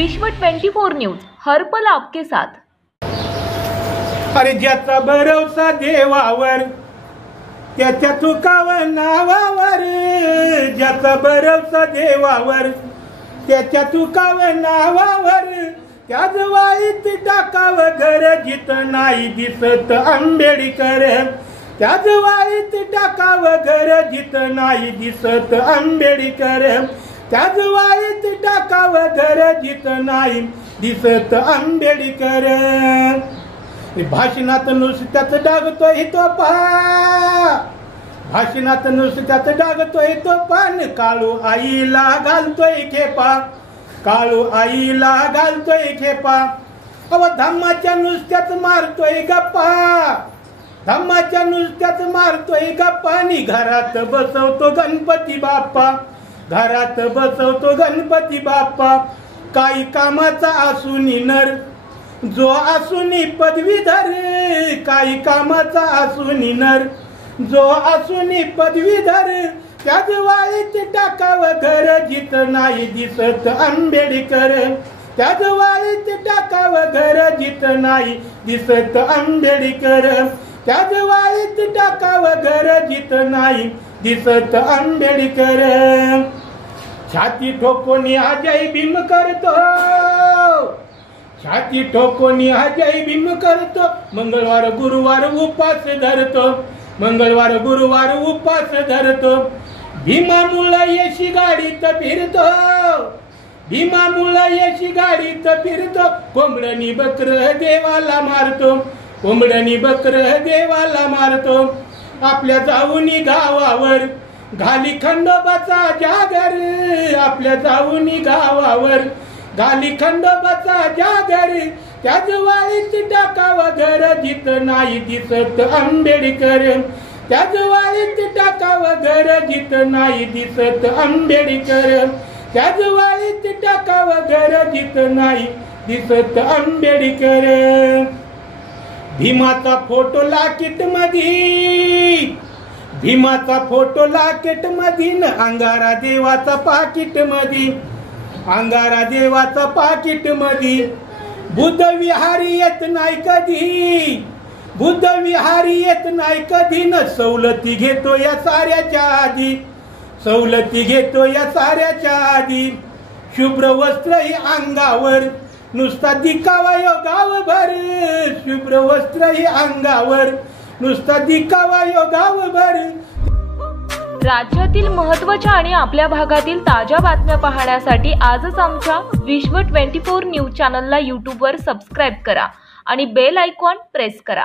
विश्व 24 न्यूज हर पल आपके साथ। अरे ज्याचा भरोसा देवावर त्याच्या तुकावर नावावर, ज्याचा भरोसा देवावर त्याच्या तुकावर नावावर, त्याच वाईत टाकावं घर जिथं नाही दिसत आंबेडकर, त्याच वाईत टाकावं घर जिथं नाही दिसत आंबेडकर, त्याच वाईत टाकावं घर जिथं नाही दिसत आंबेडकर। भाषणात नुसत्याच डागतोय तो पहा, भाषणात नुसत्याच डागतोय तो पान, काळू आईला घालतोय खेपा, काळू आईला घालतोय खेपा। अव धम्माच्या नुसत्याच मारतोय गप्पा, धम्माच्या नुसत्याच मारतोय गप्पा, आणि घरात बसवतो गणपती बाप्पा, घरात बसवतो गणपती बाप्पा। काही कामाचा असूनी नर जो असूनी पदवीधर, काही कामाचा असूनी नर जो असूनी पदवीधर, त्याच वाईत टाकावं घर जिथं नाही दिसत आंबेडकर, त्याच वाईत टाकावं घर जिथं नाही दिसत आंबेडकर, त्याच वाईत टाकावं घर जिथं नाही दिसत आंबेडकर। छाती ठोकून अजय भीम करतो, छाती ठोकून अजय भीम करतो, मंगळवार गुरुवार उपास धरतो, मंगळवार गुरुवार उपास धरतो। भीमामुळं यशी गाडीत फिरतो, भीमामुळं यशी गाडीत फिरतो, कोंबडणी बकर देवाला मारतो, कोंबडणी बकर देवाला मारतो। आपल्या जाऊनी गावावर घाली खंडोबाचा जागर, आपल्या जाऊनी गावावर घाली खंडोबाचा जागर, त्याच वाईत टाकावं घर जिथं नाही दिसत आंबेडकर, त्याच वाईत टाकावं घर जिथं नाही दिसत आंबेडकर, त्याच वाईत टाकावं घर जिथं नाही दिसत आंबेडकर। भीमाचा फोटो लाकीट मधी, भीमाचा फोटो लाकीट मधीन, अंगारा देवाचा पाकिट मधी, अंगारा देवाचा पाकिट मधी। बुद्ध विहारी येत नाही कधी, बुद्ध विहारी येत नाही कधी, न सवलती घेतो या साऱ्याच्या आधी, सवलती घेतो या साऱ्याच्या आधी। शुभ्र वस्त्र ही अंगावर नुसता दिखावा यो गावभर, शुभ्र वस्त्र ही अंगावर नुसता दिखावा यो गावभर। राज्यातील महत्त्वाच्या आणि आपल्या भागातील ताज्या बातम्या पाहण्यासाठी आजच आमच्या विश्व 24 न्यूज चॅनलला यूट्यूबवर सबस्क्राईब करा आणि बेल आयकॉन प्रेस करा।